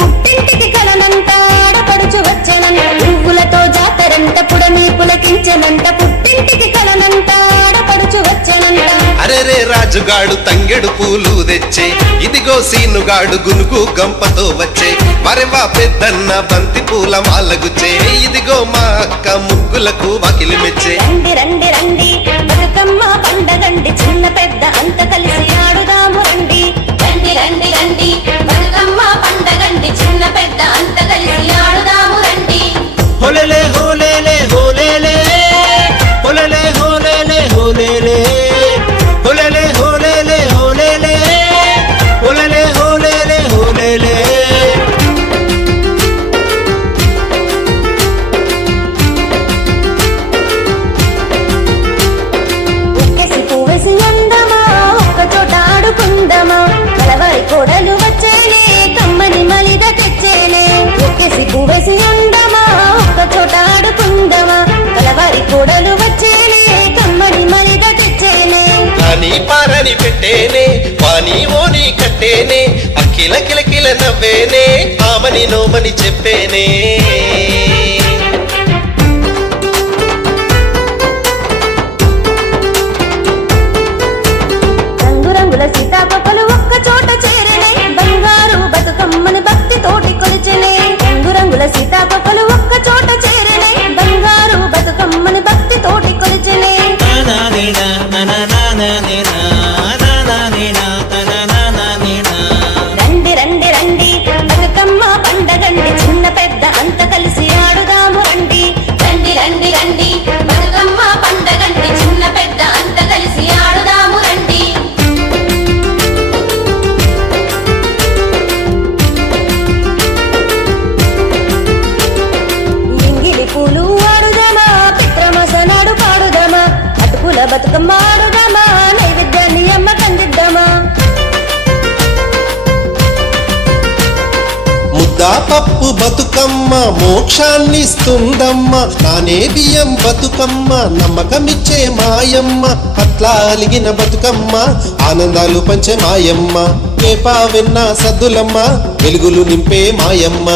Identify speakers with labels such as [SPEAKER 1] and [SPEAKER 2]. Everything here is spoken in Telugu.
[SPEAKER 1] పుట్టింటికి ఆడపడుచు పువ్వులతో పుడమీ పుట్టింటికి ఆడపడుచు
[SPEAKER 2] రాజుగాడు తంగెడు పూలు తెచ్చే ఇదిగో సీనుగాడు గునుకు గంపతో వచ్చే వరవా పెద్దన్న బంతి పూల మాలగుచ్చే ఇదిగో మా అక్క ముగ్గులకు వాకిలి మెచ్చే.
[SPEAKER 1] రండి రండి రండి బతుకమ్మ పండగండి చిన్న పెద్ద అంత కలిసి
[SPEAKER 2] ఆడు lejos. నవ్వేనే ఆమని నోమని చెప్పేనే.
[SPEAKER 1] బతుకమ్మ ఆడుదామా? నైవేద్యాన్ని అమ్మ కందిద్దామా
[SPEAKER 2] ముద్దా పప్పు బతుకమ్మ మోక్షాన్నిస్తుందమ్మ. నానే బియ్యం బతుకమ్మ నమ్మకమిచ్చే మాయమ్మ. అట్లా అలిగిన బతుకమ్మ ఆనందాలు పంచే మాయమ్మ. పేపా వెన్న సద్దులమ్మ వెలుగులు నింపే మాయమ్మ.